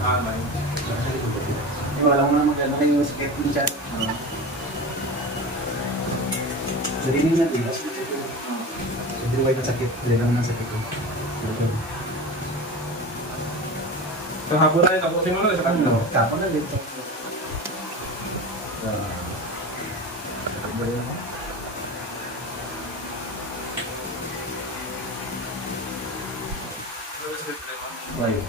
May. Wala ko na magano na yung sakit din siya. Jadi ini nanti lah. Jadi wajib sakit, jadi lang sakit ko. Sa hapon na rin, tapusin mo na sa kanila. Kapon na dito. Baik.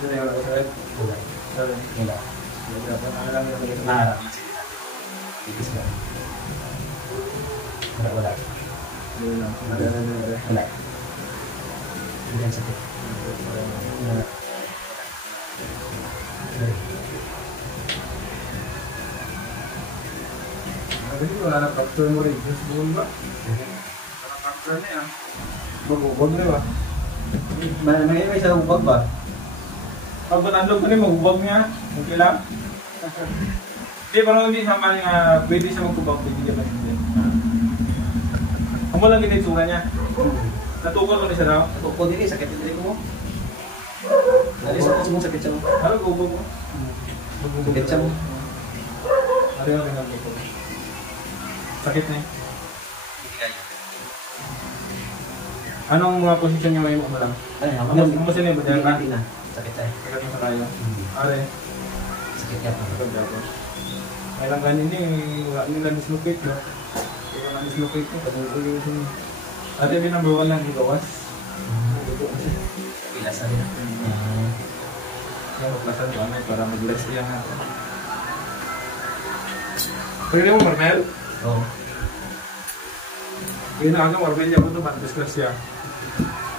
Jadi yang saya Boleh. Enggak. Nah, itu sekarang. Boleh. Boleh. Yang sakit. Jadi kalau anak faktor mo rin, sebelum ba? Anak faktor niya, magubog na ba? May sa ubag ba? Pag matandog ko rin, magubog niya. Okay lang? Hindi, parang hindi sama niya, pwede siya magubog, pwede niya ba hindi. Kung mo lang ginitsura niya. Natukol ko na siya raw. Natukol din sakit din ko mo. Alis ako sa sakit siya mo. Ano, gubog mo? Sakit siya mo. Ano yung pinagubog ko? Sakit na eh. Anong mga posisyon niya may mo lang? Ay, Ang mo sila ba dyan ka? na. Sakit tayo. Sakit mo sa kaya. Are. Sakit niya po. May lang ganin eh, wala nila dislocate ba? Wala na dislocate ko, patuloy ko siya. Ate, may number 1 lang gawas. Pilasan na. Kaya maglasan ko ano para mag-bless siya nga. Pwede mo, Marmel? Oo. Yun na aga, Marmel niya po ito, discuss siya.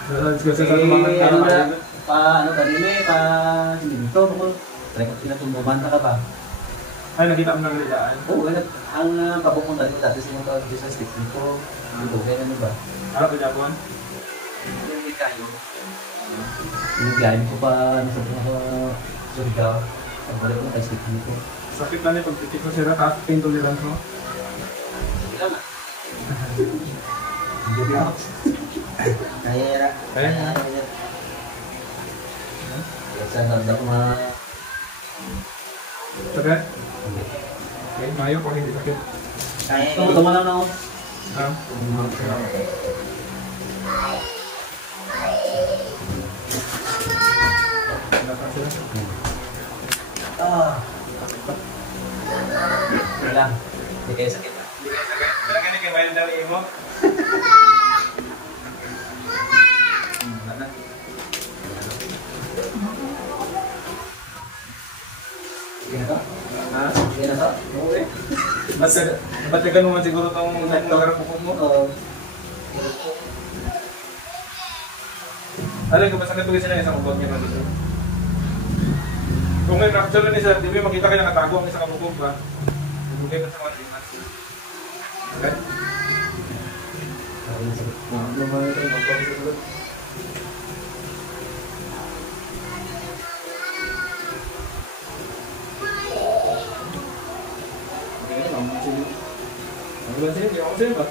Discuss siya sa tumangan ka naman. Ano ka din hindi ito. Try ko pinatumbuman ka ba? Ay, nakita mo ng lidaan. Oo, ang papupunta dito dati sa mga business technico. Ito, kaya ano ba? Harap na Japon? Hindi kayo. Pinagayin ko pa, sa mga surga. Ang balik ko kay technico. Sakit na niya pag-titik mo sila, tapos pain tolerance mo. Ilan na? Hindi ako. Kaya. Sa ganda ko mga... Sakit? Okay, mayo kung hindi sakit. Kaya. Tama lang ako. Ha? Nasa sila? Wala. Hindi kayo sakit. Hindi kayo sakit. Talaga na kayo mayroon dali mo? Ha? Hindi na to? Oo eh. Ba't ka naman siguro itong nagarapukong mo? Oo. Alam ko, basta natuloy sila isang ubag niya dito. Kung may fracture na niya, di ba makita kayo nakatago ang isang kabukog ba? Ibugay ka sa mga tingnan. Okay? Ano ba ito? Magpapis sa tulad? Okay, ang mga sila. Ang mga sila, ang mga sila ba?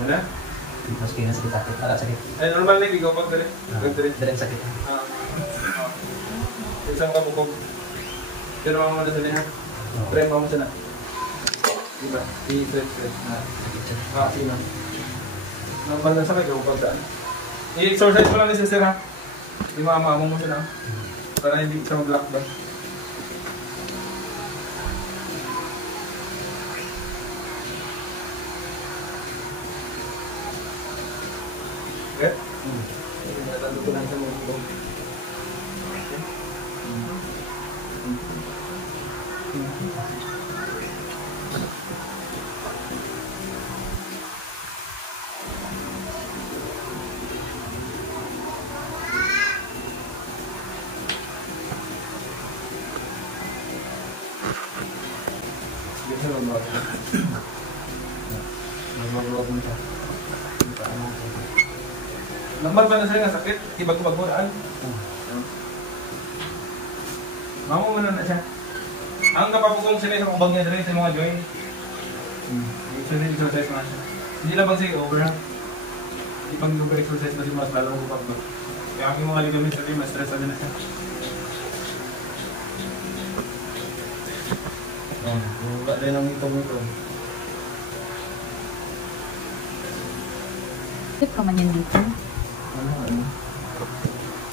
Mana? Mas kaya sakit sakit. Agak sakit. Ay, normal na yung pag dali. Direct sakit. Isang kabukog. Pero mga mga dali ha. Try mo siya na. Diba? I-stretch na. Sino? Normal na sakit yung pagdaan. I-exercise mo lang ni sister ha. Imama-ama mo siya na. Para hindi siya mag-lock ba. Okay? Natando ko lang sa mga bukog. Bisa membawa. Membawa pun tak. Normal ba na sa'yo nga sakit? Tibag-tibag mo daan? Mamo mo na siya. Ang napapugong sila sa kubag niya rin sa mga joint. So, exercise na siya. Hindi lang bang sige over ha? Hindi pang over-exercise na si mas lalo mo pag kaya aking mga ligaments sabi, mas stress na siya. Wala rin ang itong ito. Tip ka man yan dito. Ano?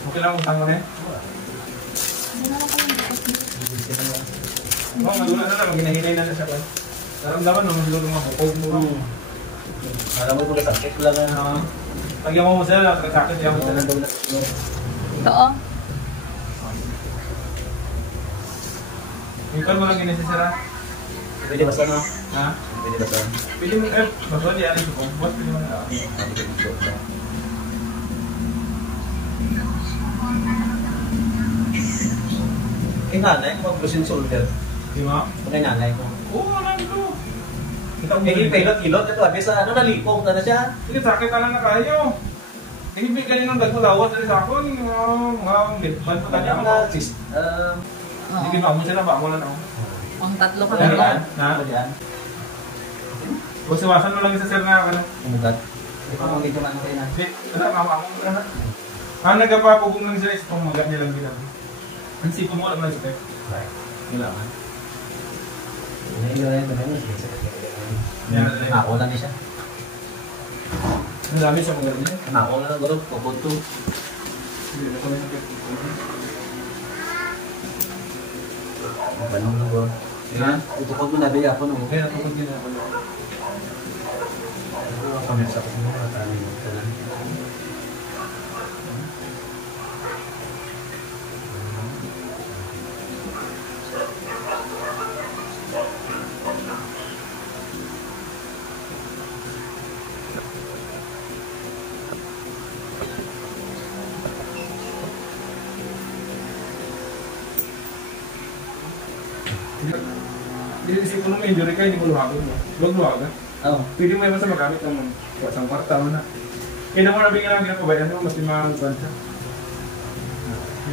Okay lang utang mo rin? Ano na lang kayo dito? Oo, madula na lang. Hinahinay na siya pa. Naramdaman mo, siguro mga bukog mo. Alam mo kung sakit lang na. Pag yung mo sila, sakit yung mo sila. Ito oh. Ikaw mo lang ginisisira. Pwede ba sana? Ha? Pwede ba sana? Pwede mo, maswali yan ito po. Boss, pwede mo na. Kay nanay ko mag-brusin shoulder. Di ba? Kay nanay ko. Oo, alam ko. Kaya pilot-pilot ito. Abi sa ano nalikong na siya. Sige, sakit na lang na kayo. Hindi ganyan ang dagulawas rin sa akin. Mga litban po tayo. Hindi ba mo sila ba? Mo lang ako. Ang tatlo ka Ano na yan? ba? Na? Ano yan? Busiwasan mo lang yung sa sir na ano. Umugat. Hindi ko mong dito man kayo na. Hindi, wala mama ako. Ang nagapapugong lang sila is pumaga niya lang ginagawa. Ang sipon mo alam na sa Right. kailangan. Hindi ko rin ito na Yan, Ako lang siya. ang dami siya magaling niya. Ako lang ang gulog. Pupunto. Hindi na kami sakit. Banong lang ko. Yan. Utukod mo na biya ako nung. Kaya natupag din ako. Kami sa ako mo. Matali mo. Hindi isipin mo may injury ka, hindi mo luhagan mo. Huwag luhagan. Oo. Pwede mo yung basta magamit ng isang kwarta mo na. Kaya na mo na bigyan lang ginapabayan mo, mas mabansa.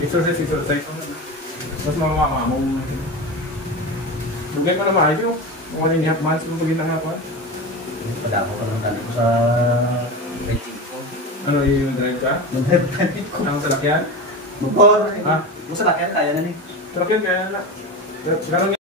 Exercise mo na. Mas mamamama mo. Lugay mo na maayos. Kung ano yung half months mo pagin ng hapon. Padako ka lang dali ko sa rating ko. Ano yung drive ka? Mag-drive ko. Ang salakyan? Motor. Ha? Kung sa lakyan, kaya na ni. Salakyan kaya na. Ganun